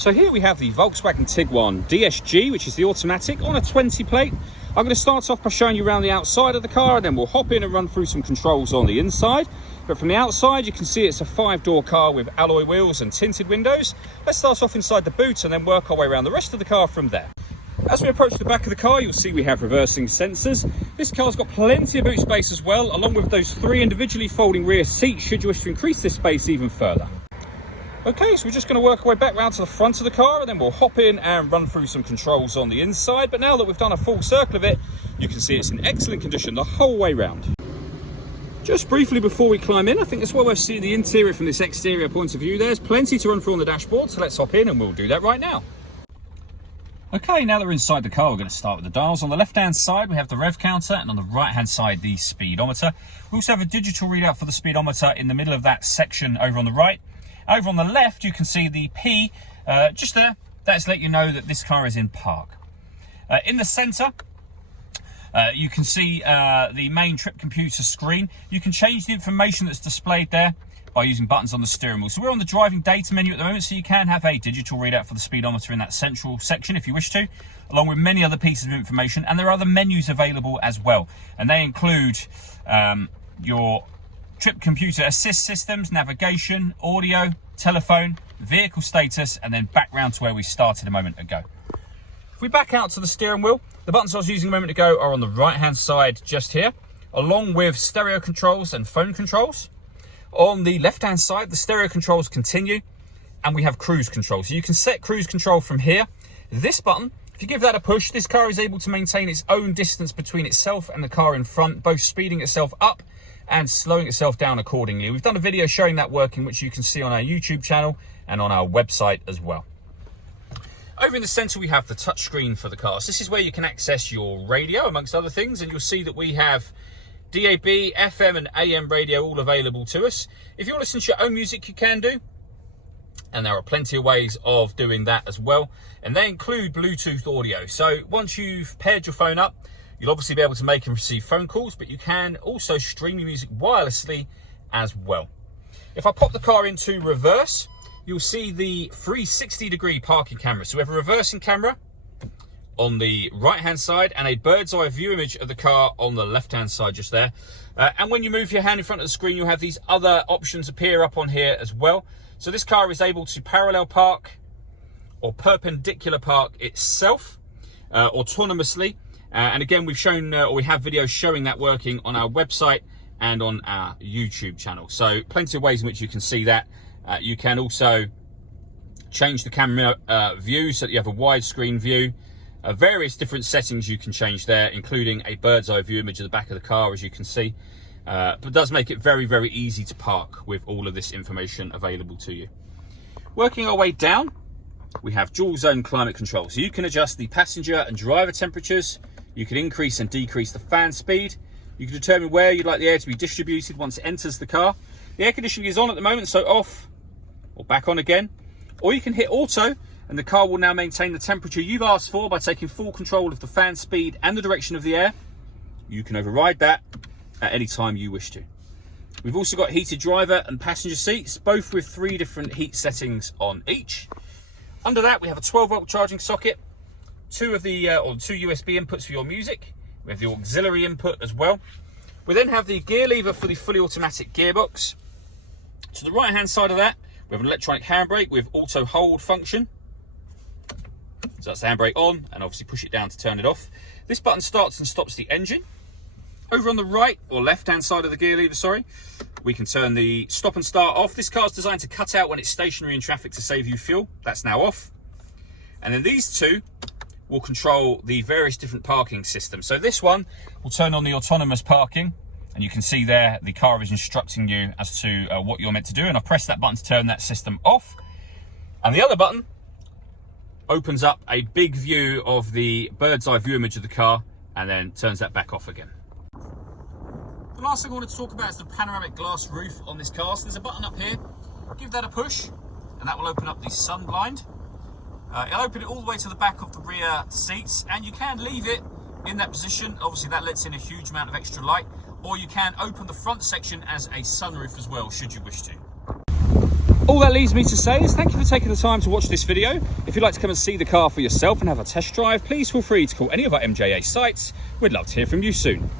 So here we have the Volkswagen Tiguan DSG, which is the automatic on a 20 plate. I'm going to start off by showing you around the outside of the car, and then we'll hop in and run through some controls on the inside. But from the outside, you can see it's a 5-door car with alloy wheels and tinted windows. Let's start off inside the boot and then work our way around the rest of the car from there. As we approach the back of the car, you'll see we have reversing sensors. This car's got plenty of boot space as well, along with those 3 individually folding rear seats should you wish to increase this space even further. Okay, so we're just going to work our way back round to the front of the car, and then we'll hop in and run through some controls on the inside. But now that we've done a full circle of it, you can see it's in excellent condition the whole way round. Just briefly before we climb in, I think it's well worth seeing the interior from this exterior point of view. There's plenty to run through on the dashboard, so let's hop in and we'll do that right now. Okay, now that we're inside the car, we're going to start with the dials. On the left-hand side, we have the rev counter, and on the right-hand side, the speedometer. We also have a digital readout for the speedometer in the middle of that section over on the right. Over on the left, you can see the P just there. That's let you know that this car is in park. In the center, you can see the main trip computer screen. You can change the information that's displayed there by using buttons on the steering wheel. So we're on the driving data menu at the moment, so you can have a digital readout for the speedometer in that central section if you wish to, along with many other pieces of information. And there are other menus available as well, and they include your trip computer assist systems, navigation, audio, telephone, vehicle status, and then back round to where we started a moment ago. If we back out to the steering wheel, the buttons I was using a moment ago are on the right hand side just here, along with stereo controls and phone controls. On the left hand side, the stereo controls continue, and we have cruise control. So you can set cruise control from here. This button, if you give that a push, this car is able to maintain its own distance between itself and the car in front, both speeding itself up and slowing itself down accordingly. We've done a video showing that working, which you can see on our YouTube channel and on our website as well. Over in the center, we have the touchscreen for the car. So this is where you can access your radio, amongst other things, and you'll see that we have DAB, FM and AM radio all available to us. If you want to listen to your own music, you can do, and there are plenty of ways of doing that as well, and they include Bluetooth audio. So once you've paired your phone up, you'll obviously be able to make and receive phone calls, but you can also stream your music wirelessly as well. If I pop the car into reverse, you'll see the 360-degree parking camera. So we have a reversing camera on the right-hand side and a bird's eye view image of the car on the left-hand side just there. And when you move your hand in front of the screen, you'll have these other options appear up on here as well. So this car is able to parallel park or perpendicular park itself autonomously. And again, we've shown, or we have videos showing that working on our website and on our YouTube channel. So plenty of ways in which you can see that. You can also change the camera view so that you have a widescreen view. Various different settings you can change there, including a bird's eye view image of the back of the car, as you can see. But it does make it very, very easy to park with all of this information available to you. Working our way down, we have dual zone climate control. So you can adjust the passenger and driver temperatures. You can increase and decrease the fan speed. You can determine where you'd like the air to be distributed once it enters the car. The air conditioning is on at the moment, so off or back on again. Or you can hit auto, and the car will now maintain the temperature you've asked for by taking full control of the fan speed and the direction of the air. You can override that at any time you wish to. We've also got heated driver and passenger seats, both with 3 different heat settings on each. Under that, we have a 12-volt charging socket, 2 USB inputs for your music. We have the auxiliary input as well. We then have the gear lever for the fully automatic gearbox. To the right-hand side of that, we have an electronic handbrake with auto hold function. So that's the handbrake on, and obviously push it down to turn it off. This button starts and stops the engine. Over on the right or left-hand side of the gear lever, sorry, we can turn the stop and start off. This car is designed to cut out when it's stationary in traffic to save you fuel. That's now off. And then these 2 will control the various different parking systems. So this one will turn on the autonomous parking, and you can see there the car is instructing you as to what you're meant to do, and I've pressed that button to turn that system off. And the other button opens up a big view of the bird's eye view image of the car, and then turns that back off again. The last thing I want to talk about is the panoramic glass roof on this car. So there's a button up here, give that a push, and that will open up the sun blind. It'll open it all the way to the back of the rear seats, and you can leave it in that position. Obviously that lets in a huge amount of extra light, or you can open the front section as a sunroof as well, should you wish to. All that leaves me to say is thank you for taking the time to watch this video. If you'd like to come and see the car for yourself and have a test drive, please feel free to call any of our MJA sites. We'd love to hear from you soon.